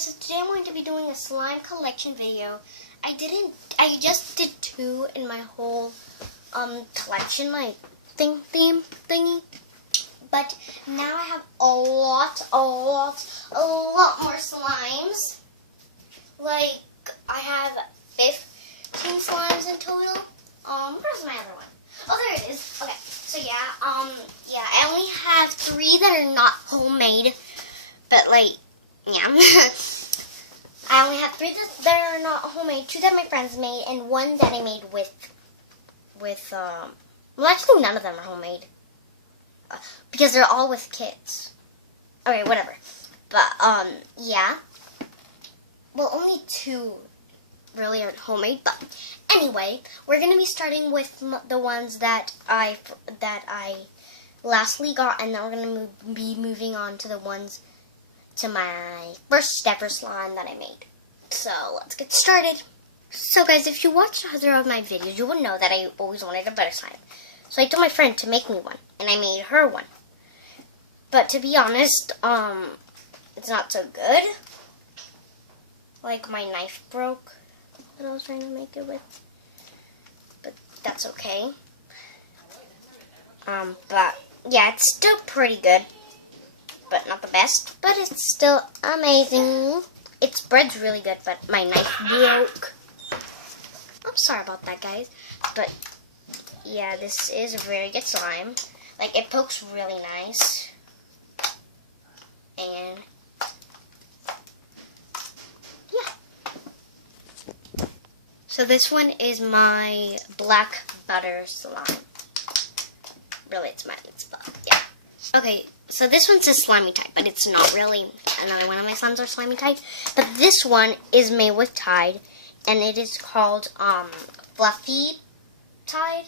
guys, so today I'm going to be doing a slime collection video. I just did 2 in my whole collection, like theme thingy. But now I have a lot more slimes. Like, I have 15 slimes in total. Where's my other one? Oh, there it is. Okay, so yeah, I only have 3 that are not homemade, but like, yeah. I only have 3 that are not homemade, 2 that my friends made, and 1 that I made with well, actually none of them are homemade, because they're all with kits. Okay, whatever. But, yeah. Well, only 2 really aren't homemade, but anyway, we're going to be starting with the ones that I lastly got, and then we're going to be moving on to the ones to my first ever slime that I made. So, let's get started. So guys, if you watched other of my videos, you would know that I always wanted a butter slime. So I told my friend to make me one, and I made her one. But to be honest, it's not so good. Like, my knife broke that I was trying to make it with. But that's okay. But yeah, it's still pretty good. But not the best. But it's still amazing. It spreads really good, but my knife broke. I'm sorry about that, guys. But yeah, this is a very good slime. Like, it pokes really nice. And yeah. So this one is my black butter slime. Really, it's Miley's, but yeah. Okay, so this one's a slimy type, but it's not really. Another one of my slimes are slimy type. But this one is made with Tide, and it is called Fluffy Tide.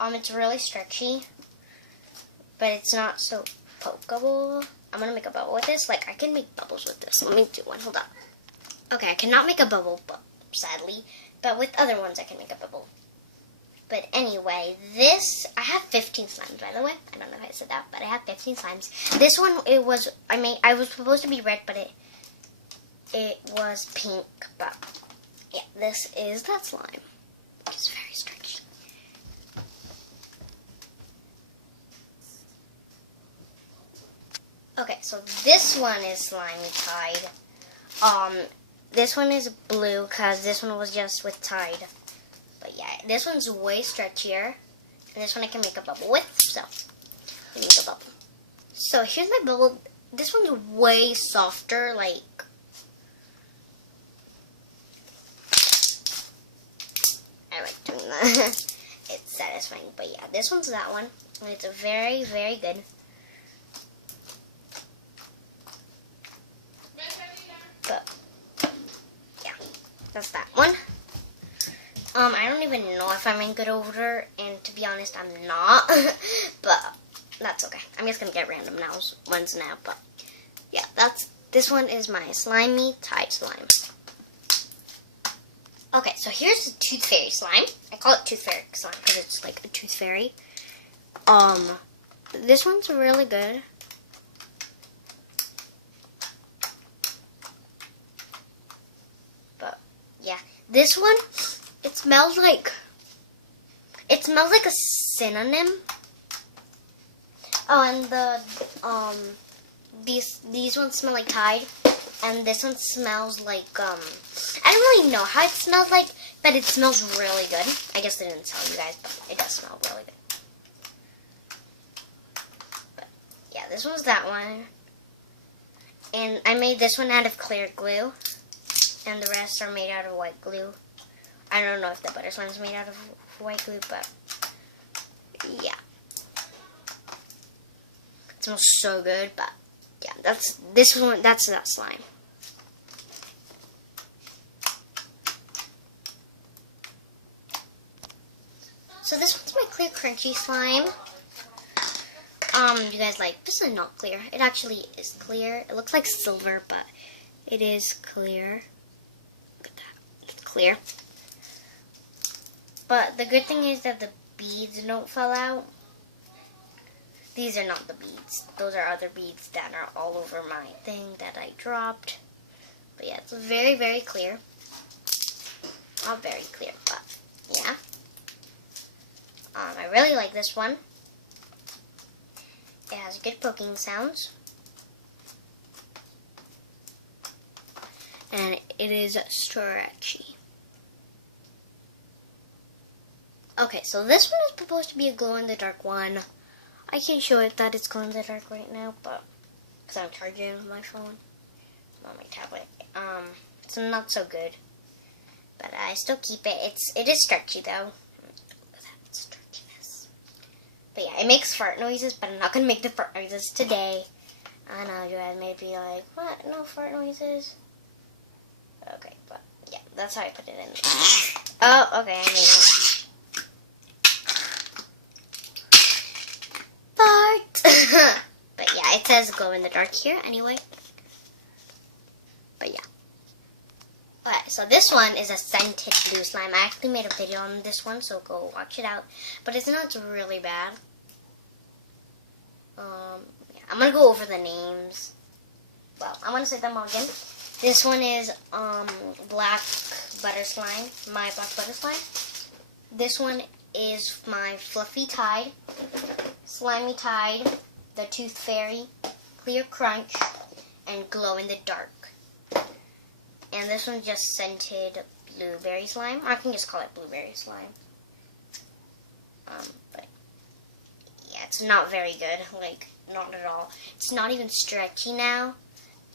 It's really stretchy, but it's not so pokeable. I'm gonna make a bubble with this. Like, I can make bubbles with this. Let me do one. Hold on. Okay, I cannot make a bubble, but sadly. But with other ones, I can make a bubble. But anyway, this, I have 15 slimes, by the way. I don't know if I said that, but I have 15 slimes. This one, I was supposed to be red, but it was pink. But yeah, this is that slime. It's very stretchy. Okay, so this one is slimy Tide. This one is blue because this one was just with Tide. But yeah, this one's way stretchier, and this one I can make a bubble with, so let me make a bubble. So here's my bubble. This one's way softer, like, I like doing that. It's satisfying, but yeah, this one's that one, and it's very, very good. But yeah, that's that one. I don't even know if I'm in good order, and to be honest, I'm not. But that's okay. I'm just gonna get random ones now. But yeah, this one is my slimy Tide slime. Okay, so here's the Tooth Fairy slime. I call it Tooth Fairy slime because it's like a tooth fairy. This one's really good. But yeah, this one. It smells like a synonym. Oh, and these ones smell like Tide, and this one smells like I don't really know how it smells like, but it smells really good. I guess I didn't tell you guys, but it does smell really good. But yeah, this one's that one, and I made this one out of clear glue, and the rest are made out of white glue. I don't know if the butter slime's made out of white glue, but yeah. It smells so good, but yeah, that's that slime. So this one's my clear crunchy slime. You guys, like, this is not clear. It actually is clear. It looks like silver, but it is clear. Look at that. It's clear. But the good thing is that the beads don't fall out. These are not the beads. Those are other beads that are all over my thing that I dropped. But yeah, it's very, very clear. Not very clear, but yeah. I really like this one. It has good poking sounds. And it is stretchy. Okay, so this one is supposed to be a glow-in-the-dark one. I can't show it that it's glow-in-the-dark right now, but because I'm charging my phone, not my tablet. It's not so good, but I still keep it. It is stretchy though. Look at that stretchiness. But yeah, it makes fart noises, but I'm not gonna make the fart noises today. I know you guys may be like, what? No fart noises? Okay, but yeah, that's how I put it in. Oh, okay, I made one. Fart! But yeah, it says glow in the dark here anyway. But yeah. Alright, so this one is a scented blue slime. I actually made a video on this one, so go watch it out. But it's not really bad. Yeah, I'm gonna go over the names. Well, I'm gonna say them all again. This one is black butter slime, my black butter slime. This one is my fluffy tide, slimy tide, the tooth fairy, clear crunch, and glow in the dark. And this one's just scented blueberry slime. Or I can just call it blueberry slime. But yeah, it's not very good. Like, not at all. It's not even stretchy now.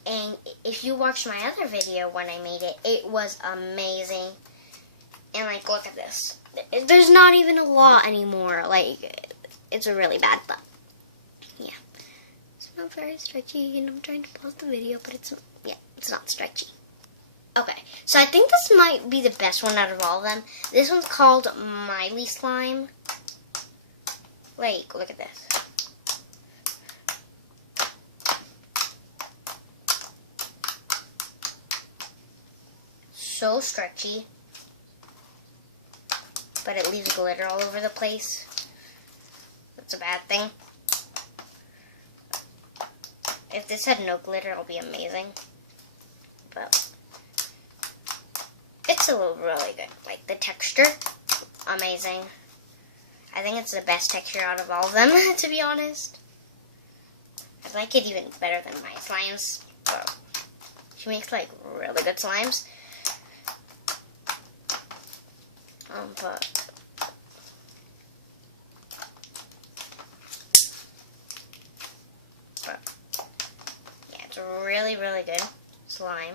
And if you watched my other video when I made it, it was amazing. And like, look at this. There's not even a lot anymore. Like, it's really bad, but yeah. It's not very stretchy, and I'm trying to pause the video, but it's not stretchy. Okay, so I think this might be the best one out of all of them. This one's called Miley slime. Like, look at this. So stretchy, but it leaves glitter all over the place. That's a bad thing. If this had no glitter, it'll be amazing. But it's still really good. Like, the texture, amazing. I think it's the best texture out of all of them, to be honest. I like it even better than my slimes. But she makes, like, really good slimes. But yeah, it's really, really good slime.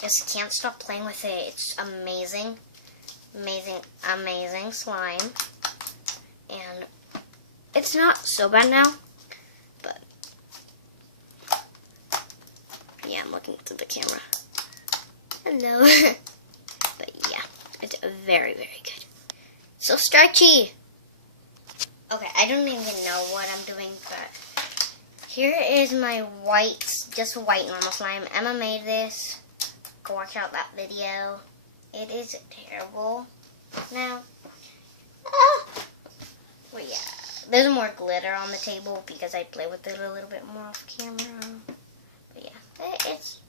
Just can't stop playing with it. It's amazing, amazing, amazing slime. And it's not so bad now, but yeah, I'm looking through the camera. Hello. But yeah, it's very, very good. So stretchy. Okay, I don't even know what I'm doing, but here is my white, just white normal slime. Emma made this. Go watch out that video. It is terrible now. Well, yeah, there's more glitter on the table because I play with it a little bit more off camera. But yeah, it's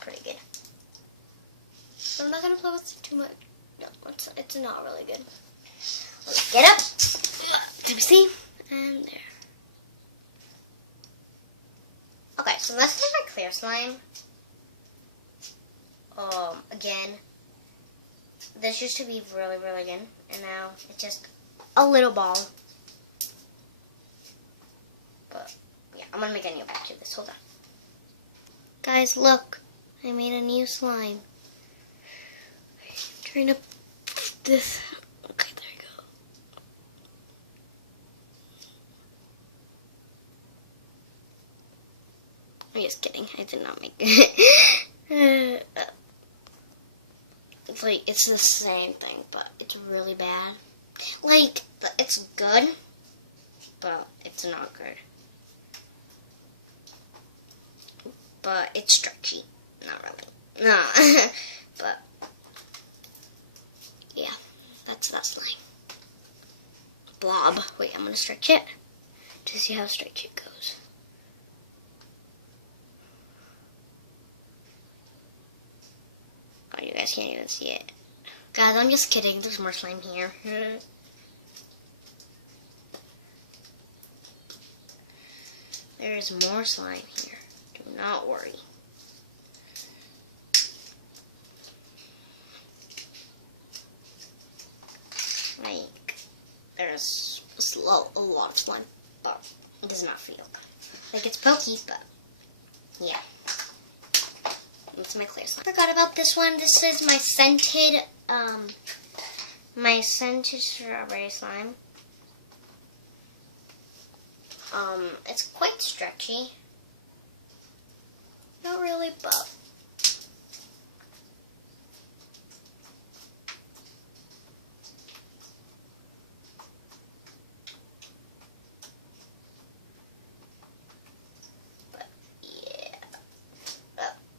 pretty good. I'm not gonna play with it too much. No, it's not really good. Let's get up. Can you see? And there. Okay, so let's do my clear slime. Again, this used to be really, really good, and now it's just a little ball. But yeah, I'm gonna make a new batch of this. Hold on, guys. Look, I made a new slime. Trying to this. Okay, there you go. I'm just kidding. I did not make it. It's like, it's the same thing, but it's really bad. Like, it's good, but it's not good. But it's stretchy. Not really. No. But yeah, that's that slime. Blob. Wait, I'm gonna stretch it to see how stretchy it goes. guys can't even see it. Guys, I'm just kidding. There's more slime here. There's more slime here. Do not worry. Like, there's a lot of slime, but it does not feel like it's pokey, but yeah. It's my clear slime. Forgot about this one. This is my scented strawberry slime. It's quite stretchy. Not really, but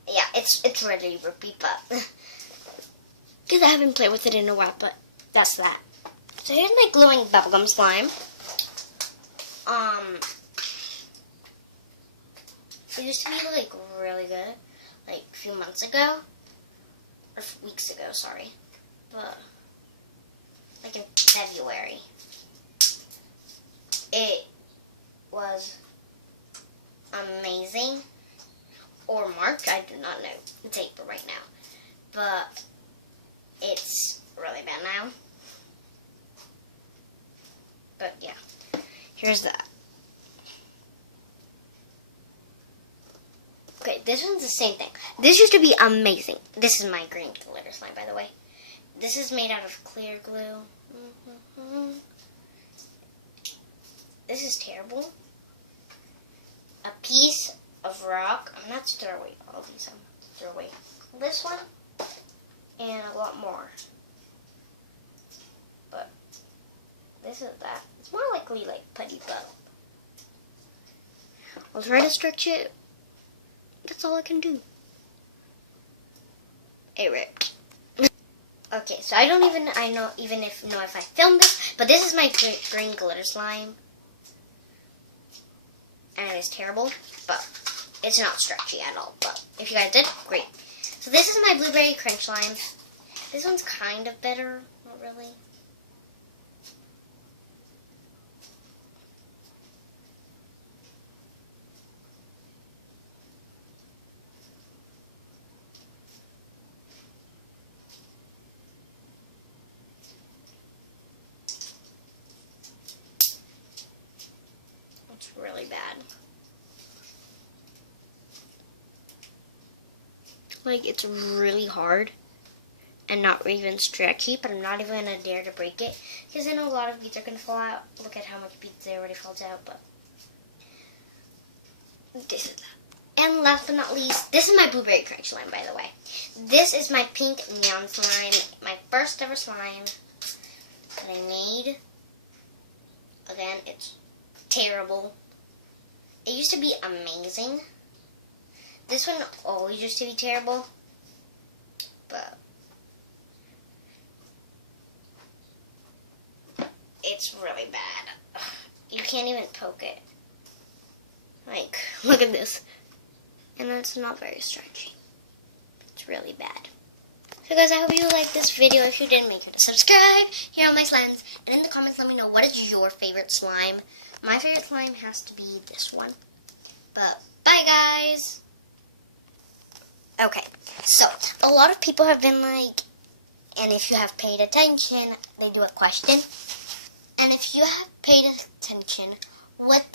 yeah, it's really rippy, but because I haven't played with it in a while, but that's that. So here's my glowing bubblegum slime. It used to be like really good, like a few months ago, or weeks ago, sorry, but like in February. It was amazing, or March, I do not know. It's April right now, but it's really bad now. But yeah, here's that. Okay, this one's the same thing. This used to be amazing. This is my green glitter slime, by the way. This is made out of clear glue. This is terrible. A piece of rock. I'm not to throw away all these. I'm to throw away this one and a lot more. But this is that. It's more likely like putty, but I'll try to stretch it. That's all I can do. It ripped. Okay, so I don't even know if I filmed this, but this is my green glitter slime, and it is terrible, but it's not stretchy at all. But if you guys did, great. So this is my blueberry crunch slime. This one's kind of better, not really. It's really bad. Like, it's really hard and not even stretchy, but I'm not even gonna dare to break it because I know a lot of beads are gonna fall out. Look at how much beads there already falls out, but this is that. And last but not least, this is my blueberry crunch slime, by the way. This is my pink neon slime, my first ever slime that I made. Again, it's terrible. It used to be amazing. This one always used to be terrible, but it's really bad. You can't even poke it. Like, look at this. And it's not very stretchy. It's really bad. So guys, I hope you liked this video. If you did, make sure to subscribe. Here are my slimes. And in the comments, let me know what is your favorite slime. My favorite slime has to be this one. But, bye guys! Okay, so, a lot of people have been like, and if you have paid attention, they do a question. And if you have paid attention, what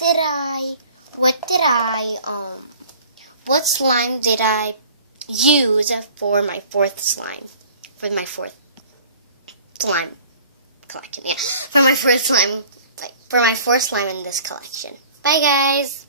slime did I use for my fourth slime? For my fourth slime collection, yeah. For my fourth slime in this collection. Bye guys!